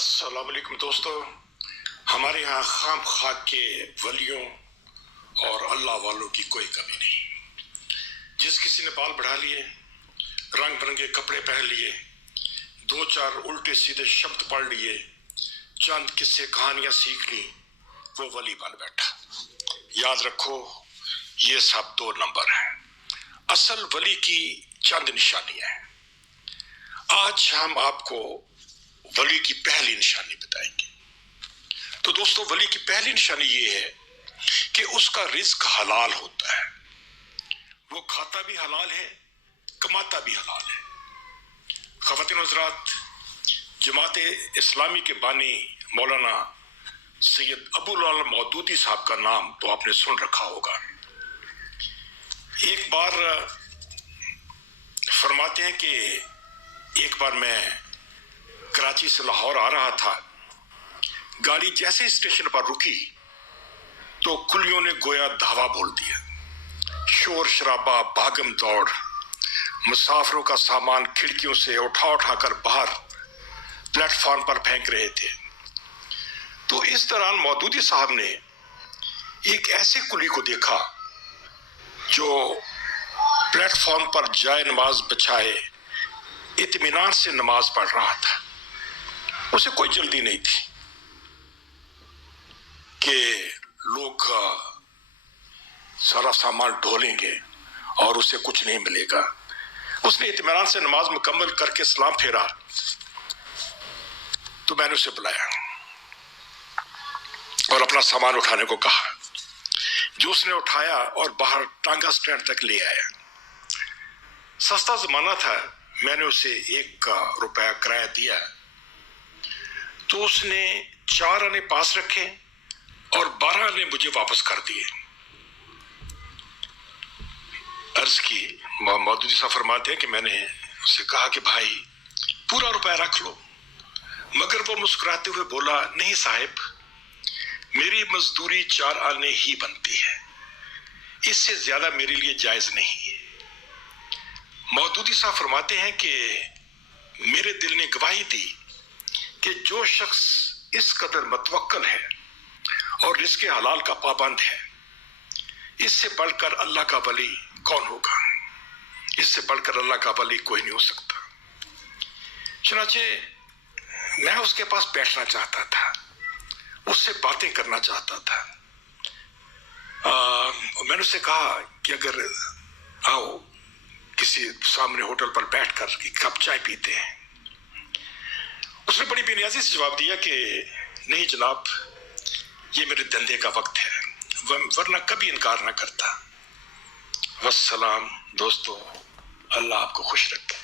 السلام علیکم دوستو، ہمارے ہاں خام خاک کے ولیوں اور اللہ والوں کی کوئی کمی نہیں۔ جس کسی نے بال بڑھا لیے، رنگ برنگے کپڑے پہن لیے، دو چار الٹے سیدھے شبد پڑھ لیے، چند قصے کہانیاں سیکھ لی، وہ ولی بن بیٹھا۔ یاد رکھو، یہ سب 2 نمبر ہیں۔ اصل ولی کی چند نشانیاں ہیں۔ آج ہم آپ کو ولی کی پہلی نشانی بتائیں گے۔ تو دوستو، ولی کی پہلی نشانی یہ ہے کہ اس کا رزق حلال ہوتا ہے۔ وہ کھاتا بھی حلال ہے، کماتا بھی حلال ہے۔ خواتین و حضرات، جماعت اسلامی کے بانی مولانا سید ابو العلا مودودی صاحب کا نام تو آپ نے سن رکھا ہوگا۔ ایک بار فرماتے ہیں کہ ایک بار میں کراچی سے لاہور آ رہا تھا، گاڑی جیسے اسٹیشن پر رکی تو کلیوں نے گویا دھاوا بول دیا۔ شور شرابہ، بھاگم دوڑ، مسافروں کا سامان کھڑکیوں سے اٹھا کر باہر پلیٹ فارم پر پھینک رہے تھے۔ تو اس دوران مودودی صاحب نے ایک ایسے کلی کو دیکھا جو پلیٹ فارم پر جائے نماز بچھائے اطمینان سے نماز پڑھ رہا تھا۔ اسے کوئی جلدی نہیں تھی کہ لوگ سارا سامان ڈھولیں گے اور اسے کچھ نہیں ملے گا۔ اس نے اطمینان سے نماز مکمل کر کے سلام پھیرا تو میں نے اسے بلایا اور اپنا سامان اٹھانے کو کہا، جو اس نے اٹھایا اور باہر ٹانگا سٹینڈ تک لے آیا۔ سستا زمانہ تھا، میں نے اسے 1 روپیہ کرایہ دیا تو اس نے 4 آنے پاس رکھے اور 12 آنے مجھے واپس کر دیے۔ عرض کی، مودودی صاحب فرماتے ہیں کہ میں نے اسے کہا کہ بھائی پورا روپیہ رکھ لو، مگر وہ مسکراتے ہوئے بولا، نہیں صاحب، میری مزدوری 4 آنے ہی بنتی ہے، اس سے زیادہ میرے لیے جائز نہیں ہے۔ مودودی صاحب فرماتے ہیں کہ میرے دل نے گواہی دی کہ جو شخص اس قدر متوکل ہے اور رزق حلال کا پابند ہے، اس سے بڑھ کر اللہ کا ولی کون ہوگا؟ اس سے بڑھ کر اللہ کا ولی کوئی نہیں ہو سکتا۔ چنانچہ میں اس کے پاس بیٹھنا چاہتا تھا، اس سے باتیں کرنا چاہتا تھا۔ میں نے اسے کہا کہ اگر آؤ کسی سامنے ہوٹل پر بیٹھ کر ایک کپ چائے پیتے ہیں۔ اس نے بڑی بے نیازی سے جواب دیا کہ نہیں جناب، یہ میرے دھندے کا وقت ہے، ورنہ کبھی انکار نہ کرتا۔ والسلام دوستو، اللہ آپ کو خوش رکھے۔